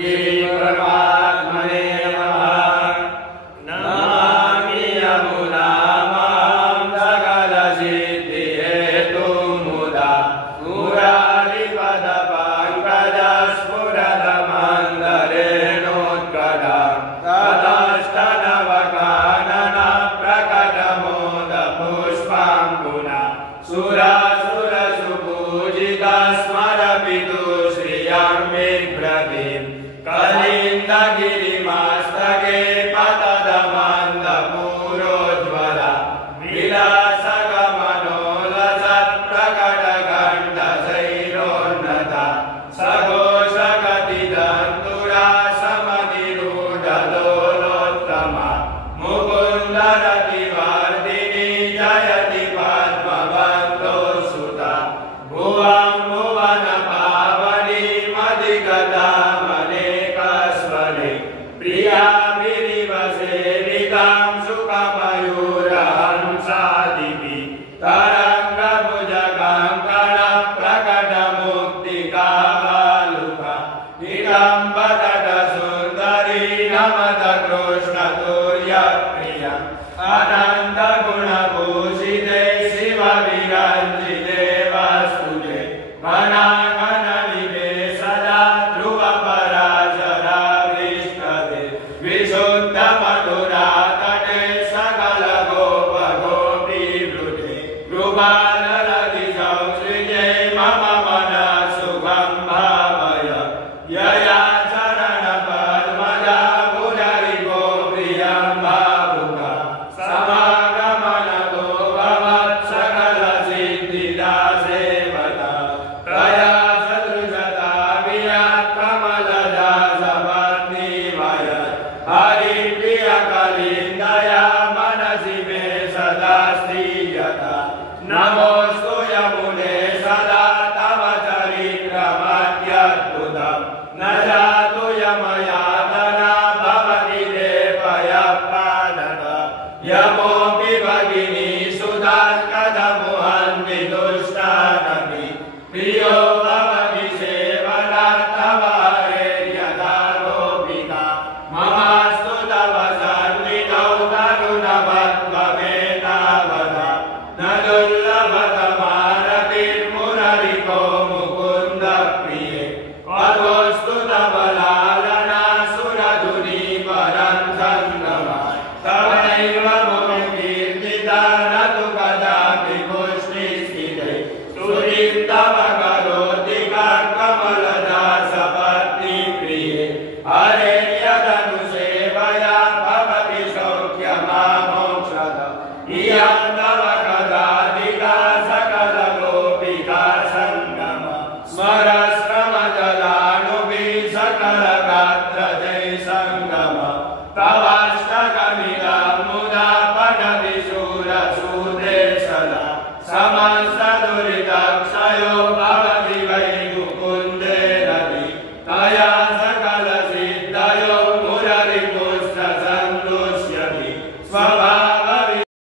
परमात्मने नमामि यमुनामां सकलसिद्धिहेतुमुदा मुरारिपदपङ्कजस्फुरतमन्दरेणोत्कटा ततस्तनवकानन प्रकटमोदपुष्पाङ्कुना सुरासुरसुपूजिता स्मरपितु श्रियं बिभ्रतिम् कलिन्दगिरिमास्तके पतदमन्दपूरोज्ज्वला विलासगमनोलसत्प्रकटकण्ठशैलोन्नता सघोषगतिदन्तुरा समतिरूढलोलोत्तमा मुकुन्दरतिवर्धिनी जयति पद्मबन्धोसुता भुवं भुवनपावनी मदिगता प्रियाभिरिव सेविकां सुखमयूरहंसादिभिः तरङ्गभुजकाङ्कणप्रकटमुक्तिकाबालुका निडम्बतटसुन्दरी नमत कृष्णतुर्यप्रिया अनन्तगुणभूषिते शिवविरञ्जिते वस्तुते घनाघननिभे सदा ध्रुवपराशरा विशुद्धमधुरातटे सकलगोपगोपीवृते कृपाललतिसंसृजे मम मनः सुखं भावय यया चरणपद्मजा पुनरिगो प्रियं भावुका समागमनतो भवत्सकलसिद्धिदा सेवता प्रयासदृशता वियात् कमलजा सपत्नीमयत् हरिप्रियकलिन्दया मनसि मे सदा स्थीयता नमोऽस्तु यमुने सदा तव चरित्रमत्यद्भुतम् न जातु यमयातना भवति देवयपादक यमोऽपि भगिनी सुधात्कदमुहन्ति दुष्टानपि प्रियो भवति सेवनात् तव हरेर्यथा गोपिका ममास्तु तव सन्निधौ तरुणवत्वमेतावता न दुर्लभतमारतिर्मुररिको मुकुन्दप्रिये पदोऽस्तु तव लालना सुरधुनी परं सङ्गमा तवैव भुवि कीर्तिता न तु कदापि पुष्टिस्थिते स्तुतिं तव करोति कमलदा सपत्नीप्रिये हरे यदनुसेवया भवति सौख्यमामोक्षद इयं तव कदाधिका सकलगोपिका सङ्गम स्मरश्रमजलानुभिः सकलगात्रजै सङ्गम तव